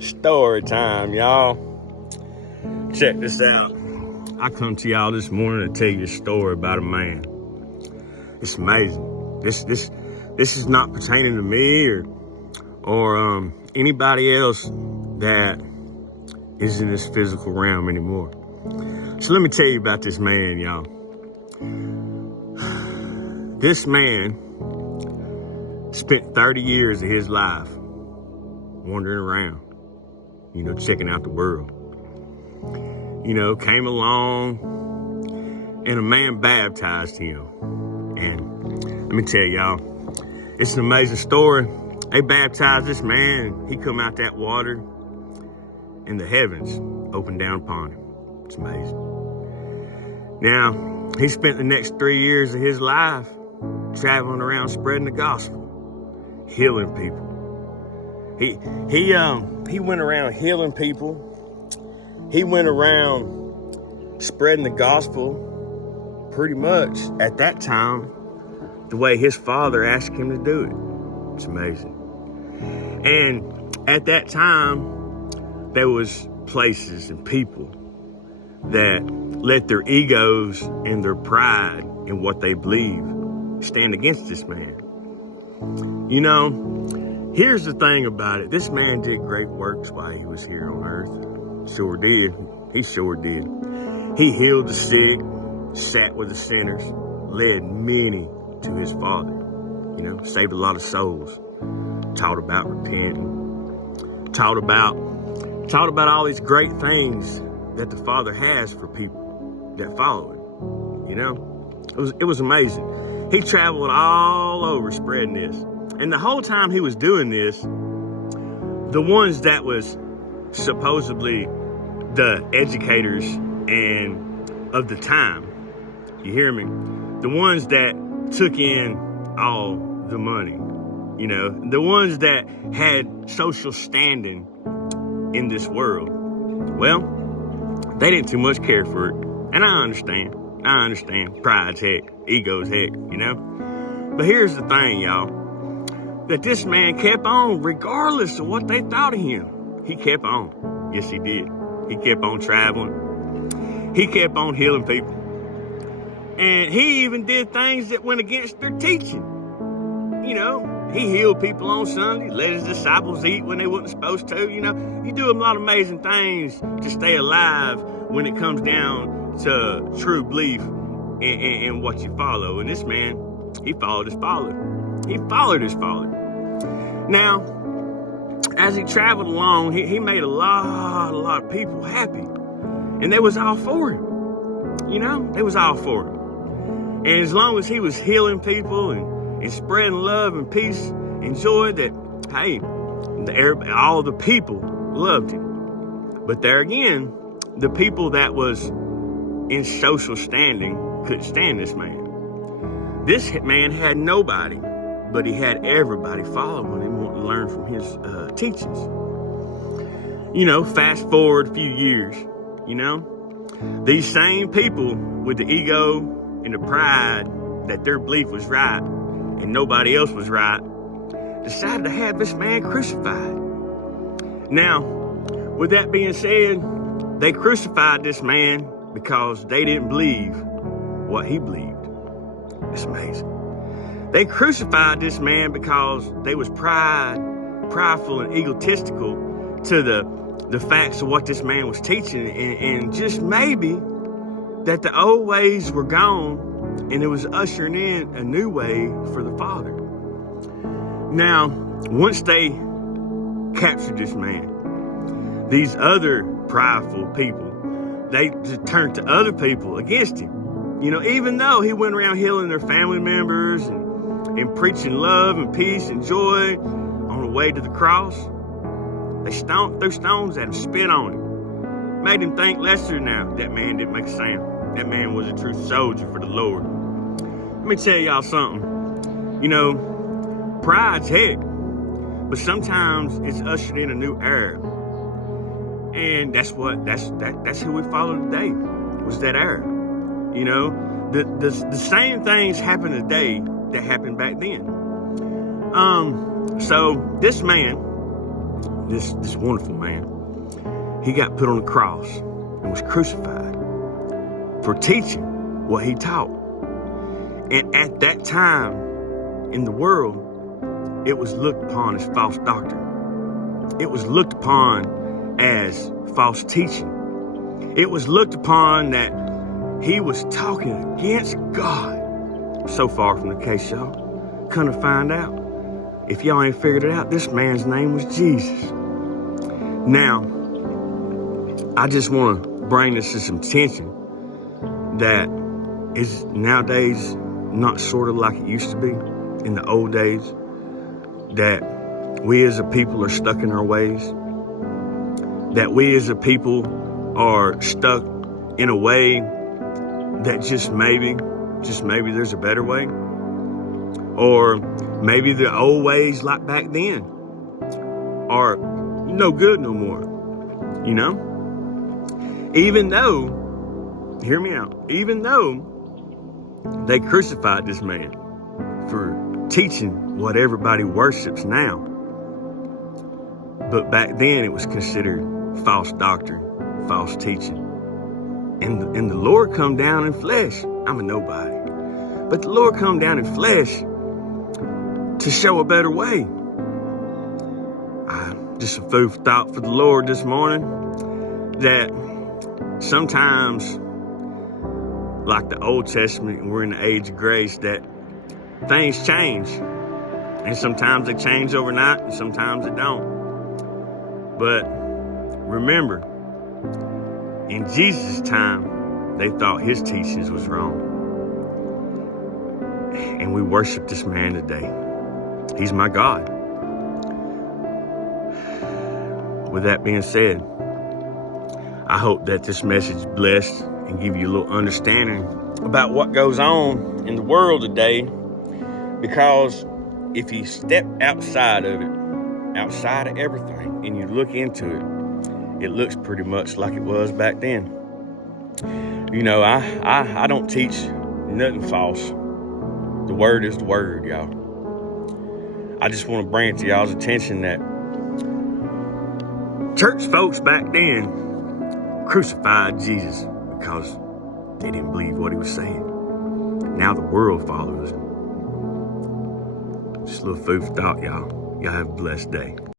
Story time, y'all. Check this out. I come to y'all this morning to tell you a story about a man. It's amazing. This is not pertaining to me or anybody else that is in this physical realm anymore. So let me tell you about this man, y'all. This man spent 30 years of his life wandering around, checking out the world. Came along and a man baptized him. And let me tell y'all, it's an amazing story. They baptized this man. He come out that water and the heavens opened down upon him. It's amazing. Now, he spent the next 3 years of his life traveling around spreading the gospel, healing people. He went around healing people. He went around spreading the gospel pretty much at that time the way his father asked him to do it. It's amazing. And at that time, there was places and people that let their egos and their pride in what they believe stand against this man. Here's the thing about it. This man did great works while he was here on earth. Sure did. He sure did. He healed the sick, sat with the sinners, led many to his Father. Saved a lot of souls. Taught about repenting. Taught about all these great things that the Father has for people that follow him. It was amazing. He traveled all over spreading this. And the whole time he was doing this, the ones that was supposedly the educators and of the time, you hear me? The ones that took in all the money, the ones that had social standing in this world. Well, they didn't too much care for it. And I understand. Pride's heck, ego's heck, But here's the thing, y'all. That this man kept on regardless of what they thought of him. He kept on. Yes, he did. He kept on traveling. He kept on healing people. And he even did things that went against their teaching. He healed people on Sunday, let his disciples eat when they wasn't supposed to. You do a lot of amazing things to stay alive when it comes down to true belief in what you follow. And this man, he followed his father. He followed his father. Now, as he traveled along, he made a lot of people happy. And they was all for him. They was all for him. And as long as he was healing people and spreading love and peace and joy, that, hey, all the people loved him. But there again, the people that was in social standing couldn't stand this man. This man had nobody, but he had everybody following him, wanting to learn from his teachings. Fast forward a few years, these same people with the ego and the pride that their belief was right and nobody else was right, decided to have this man crucified. Now, with that being said, they crucified this man because they didn't believe what he believed. It's amazing. They crucified this man because they was prideful and egotistical to the facts of what this man was teaching, and just maybe that the old ways were gone and it was ushering in a new way for the Father. Now, once they captured this man, these other prideful people, they turned to other people against him. Even though he went around healing their family members and preaching love and peace and joy on the way to the cross, they threw stones at him, spit on him, made him think lesser. Now that man didn't make a sound. That man was a true soldier for the Lord. Let me tell y'all something. Pride's heck, but sometimes it's ushered in a new era, and that's who we follow today. Was that era? The same things happen today that happened back then. So this man this wonderful man, he got put on the cross and was crucified for teaching what he taught. And at that time in the world, it was looked upon as false doctrine. It was looked upon as false teaching. It was looked upon that he was talking against God. So far from the case, y'all. Couldn't find out. If y'all ain't figured it out, this man's name was Jesus. Now, I just want to bring this to some attention that is nowadays not sort of like it used to be in the old days, that we as a people are stuck in our ways, that we as a people are stuck in a way that just maybe there's a better way, or maybe the old ways like back then are no good no more, you know? Even though, hear me out, even though they crucified this man for teaching what everybody worships now, but back then it was considered false doctrine, false teaching. And the Lord come down in flesh. I'm a nobody. But the Lord come down in flesh to show a better way. Just a food for thought for the Lord this morning, that sometimes, like the Old Testament, we're in the age of grace, that things change. And sometimes they change overnight and sometimes they don't. But remember, in Jesus' time, they thought his teachings was wrong. And we worship this man today. He's my God. With that being said, I hope that this message blessed and give you a little understanding about what goes on in the world today. Because if you step outside of it, outside of everything, and you look into it, it looks pretty much like it was back then. You know, I don't teach nothing false. The word is the word, y'all. I just want to bring it to y'all's attention that church folks back then crucified Jesus because they didn't believe what he was saying. Now the world follows him. Just a little food for thought, y'all. Y'all have a blessed day.